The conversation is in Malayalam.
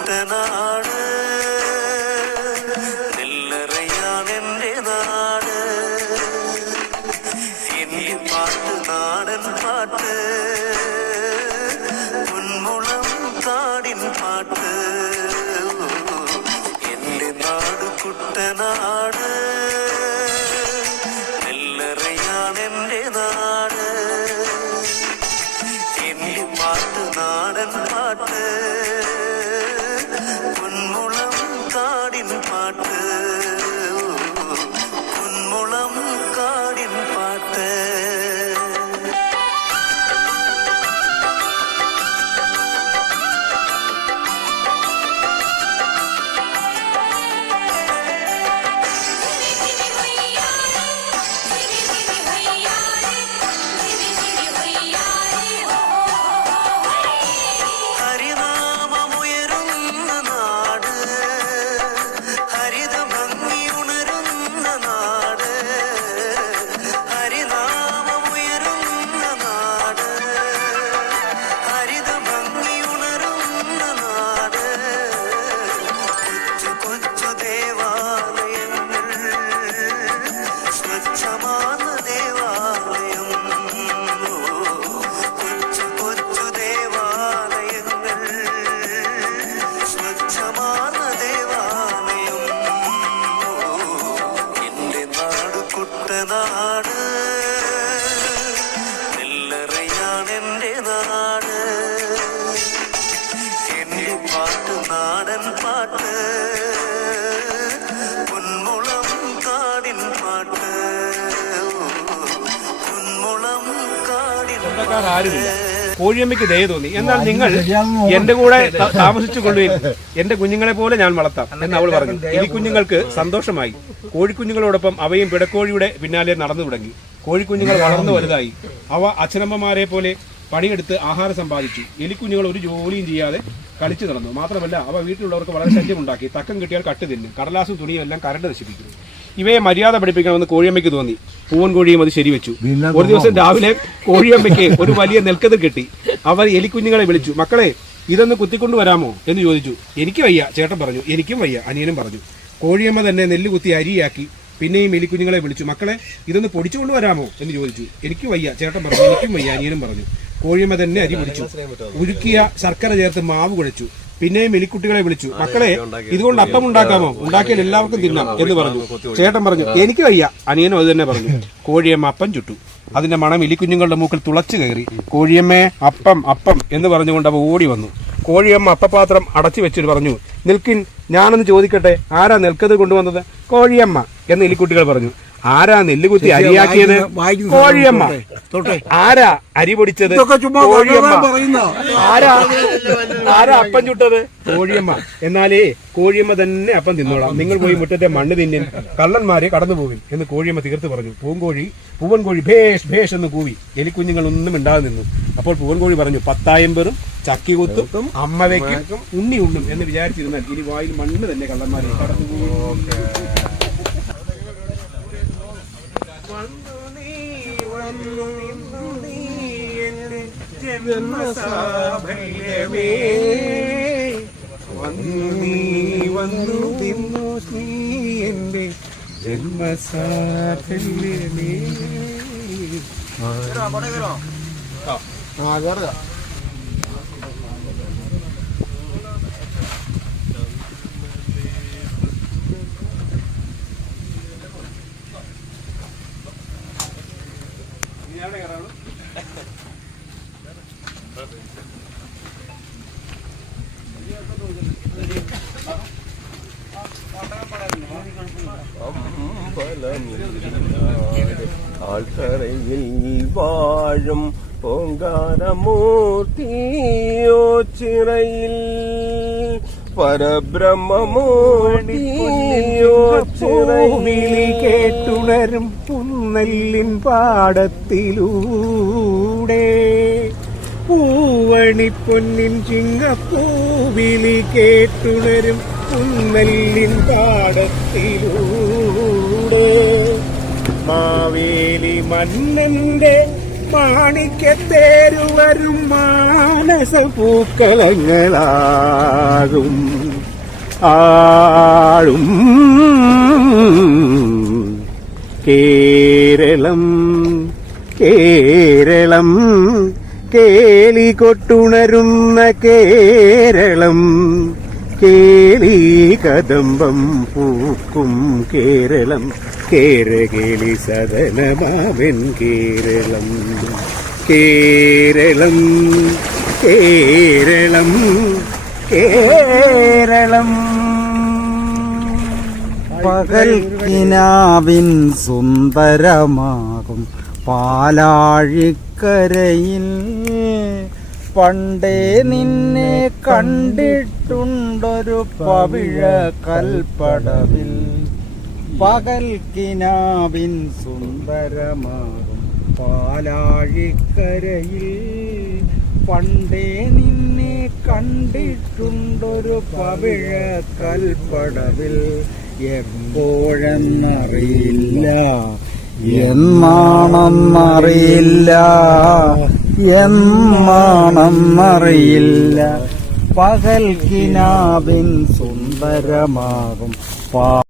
കുട്ടനാട് നെല്ലറയാണെന്റെ നാട് എന്റെ പാട്ട് നാടൻ പാട്ട് പൊന്മുളം കാടിൻ പാട്ട് എന്റെ നാട് കുട്ടനാട് നെല്ലറയാണെന്റെ നാട് എന്റെ പാട്ട് നാടൻ പാട്ട് പൊന്മുളം കാടിൻ പാട്ട് പൊന്മുളം കാടിൻ പാട്ട് നാട് നെല്ലറയാണെന്റെ നാട് എന്റെ പാട്ട് നാടൻ പാട്ട് പൊന്മുളം കാടിൻ പാട്ട് പൊന്മുളം കാടിൻ കോഴിയമ്മയ്ക്ക് ദയ തോന്നി. എന്നാൽ നിങ്ങൾ എന്റെ കൂടെ താമസിച്ചു കൊള്ളുകയും എന്റെ കുഞ്ഞുങ്ങളെ പോലെ ഞാൻ വളർത്താം എന്ന് അവൾ പറഞ്ഞു. ഇനി കുഞ്ഞുങ്ങൾക്ക് സന്തോഷമായി. കോഴിക്കുഞ്ഞുങ്ങളോടൊപ്പം അവയും പിടക്കോഴിയുടെ പിന്നാലെ നടന്നു തുടങ്ങി. കോഴിക്കുഞ്ഞുങ്ങൾ വളർന്നു വലുതായി. അവ അച്ഛനമ്മമാരെ പോലെ പണിയെടുത്ത് ആഹാരം സമ്പാദിച്ചു. എലിക്കുഞ്ഞുങ്ങൾ ഒരു ജോലിയും ചെയ്യാതെ കളിച്ചു നടന്നു. മാത്രമല്ല അവ വീട്ടിലുള്ളവർക്ക് വളരെ ശല്യമുണ്ടാക്കി. തക്കം കിട്ടിയാൽ കട്ട് തിന്നും. കടലാസും തുണിയും എല്ലാം കരണ്ട് നശിപ്പിക്കുന്നു. ഇവയെ മര്യാദ പഠിപ്പിക്കണമെന്ന് കോഴിയമ്മയ്ക്ക് തോന്നി. പൂവൻ കോഴിയും അത് ശരിവെച്ചു. ഒരു ദിവസം രാവിലെ കോഴിയമ്മയ്ക്ക് ഒരു വലിയ നെൽക്കതിർ കിട്ടി. അവർ എലിക്കുഞ്ഞുങ്ങളെ വിളിച്ചു. മക്കളെ, ഇതൊന്ന് കുത്തിക്കൊണ്ടു വരാമോ എന്ന് ചോദിച്ചു. എനിക്ക് വയ്യ, ചേട്ടൻ പറഞ്ഞു. എനിക്കും വയ്യ, അനിയനും പറഞ്ഞു. കോഴിയമ്മ തന്നെ നെല്ല് കുത്തി അരിയാക്കി. പിന്നെയും എലിക്കുഞ്ഞുങ്ങളെ വിളിച്ചു. മക്കളെ, ഇതൊന്ന് പൊടിച്ചുകൊണ്ട് വരാമോ എന്ന് ചോദിച്ചു. എനിക്ക് വയ്യ, ചേട്ടൻ പറഞ്ഞു. എനിക്കും വയ്യ, അനിയനും പറഞ്ഞു. കോഴിയമ്മ തന്നെ അരി പൊടിച്ചു. ഉരുക്കിയ ശർക്കര ചേർത്ത് മാവ് കുഴച്ചു. പിന്നെയും എലിക്കുട്ടികളെ വിളിച്ചു. മക്കളെ, ഇതുകൊണ്ട് അപ്പം ഉണ്ടാക്കാമോ? ഉണ്ടാക്കിയാൽ എല്ലാവർക്കും തിന്നാം എന്ന് പറഞ്ഞു. ചേട്ടൻ പറഞ്ഞു. എനിക്ക് വയ്യ, അനിയനും അത് തന്നെ പറഞ്ഞു. കോഴിയമ്മ അപ്പം ചുട്ടു. അതിന്റെ മണം എലിക്കുഞ്ഞുങ്ങളുടെ മൂക്കിൽ തുളച്ചു കയറി. കോഴിയമ്മേ, അപ്പം അപ്പം എന്ന് പറഞ്ഞുകൊണ്ട് അവ ഓടി വന്നു. കോഴിയമ്മ അപ്പപാത്രം അടച്ചു വെച്ചിട്ട് പറഞ്ഞു. നിൽക്കിൻ, ഞാനൊന്ന് ചോദിക്കട്ടെ, ആരാ നെൽക്കത് കൊണ്ടുവന്നത്? കോഴിയമ്മ എന്ന് എലിക്കുട്ടികൾ പറഞ്ഞു. ആരാ നെല്ലുകുത്തി അരിയാക്കിയത്? കോഴിയമ്മ. ആരാ അരി പൊടിച്ചത്? കോഴിയമ്മ. ആരാ അപ്പം ചുട്ടത്? കോഴിയമ്മ. എന്നാലേ കോഴിയമ്മ തന്നെ അപ്പം തിന്നോളാം. നിങ്ങൾ പോയി മുറ്റത്തെ മണ്ണ് തിന്നൻ, കള്ളന്മാരെ കടന്നുപോകും എന്ന് കോഴിയമ്മ തീർത്ത് പറഞ്ഞു. പൂവൻ കോഴി ഭേഷ് ഭേഷ് എന്ന് കൂവി. എലിക്കുഞ്ഞുങ്ങൾ ഒന്നും ഇണ്ടാതെ നിന്നു. അപ്പോൾ പൂവൻ കോഴി പറഞ്ഞു. 10,000 പേരും ചക്കി കുത്തും അമ്മ വയ്ക്കും ഉണ്ണി ഉണ്ണും എന്ന് വിചാരിച്ചിരുന്നാൽ ഇനി വായിൽ മണ്ണ് തന്നെ കള്ളന്മാരെ കടന്നുപോകും. വന്നു നിന്നു നീ എന്റെ ജന്മസാഫല്യമേ. ആൾക്കരയിൽ വാഴും ഓങ്കാരമൂർത്തിയോ ചിറയിൽ പരബ്രഹ്മമൂർത്തിയോ ചിറവിളി കേട്ടുണരും പുന്നെല്ലിൻ പാടത്തിലൂടെ പൂവണിപ്പൊന്നിൻ ചിങ്ങപ്പൂവിളി കേട്ടുണരും പുന്നെല്ലിൻ പാടത്തിലൂടെ മാവേലി മന്നന്റെ മാണിക്യത്തേരുവരും മാനസ പൂക്കളങ്ങളാകും ആളും കേരളം കേരളം കേളി കൊട്ടുണരുന്ന കേരളം കേളി കദംബം പൂക്കും കേരളം കേരകേളി സദനമാവൻ കേരളം കേരളം കേരളം കേരളം പകൽക്കിനാവിൻ സുന്ദരമാകും പാലാഴിക്കരയിൽ പണ്ടേ നിന്നെ കണ്ടിട്ടുണ്ടൊരു പവിഴ കൽപ്പടവിൽ പകൽക്കിനാവിൻ സുന്ദരമാകും പാലാഴിക്കരയിൽ പണ്ടേ നിന്നെ കണ്ടിട്ടുണ്ടൊരു പവിഴ കൽപ്പടവിൽ എപ്പോഴെന്നറിയില്ല എന്നാണെന്നറിയില്ല എന്നാണെന്നറിയില്ല പകൽക്കിനാവിൻ സുന്ദരമാകും